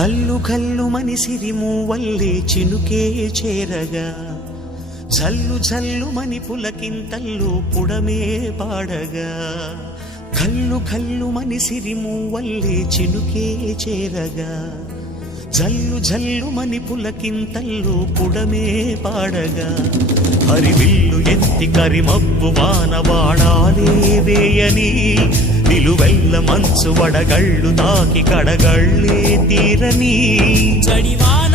కల్లు కల్లు మనిసిరి మూవల్లే చినుకే చేరగా జల్లు జల్లు మని పులకింతల్లు పుడమే పాడగా కల్లు కల్లు మనిసిరి మూవల్లే చినుకే చేరగా జల్లు జల్లు మని పులకింతల్లు పుడమే పాడగా హరివిల్లు ఎత్తి కరిమబ్బు వానవాడాలే వేయని నిలువెల్ల మంచు వడగళ్ళు తాకి కడగళ్ళే తీరని చడివాన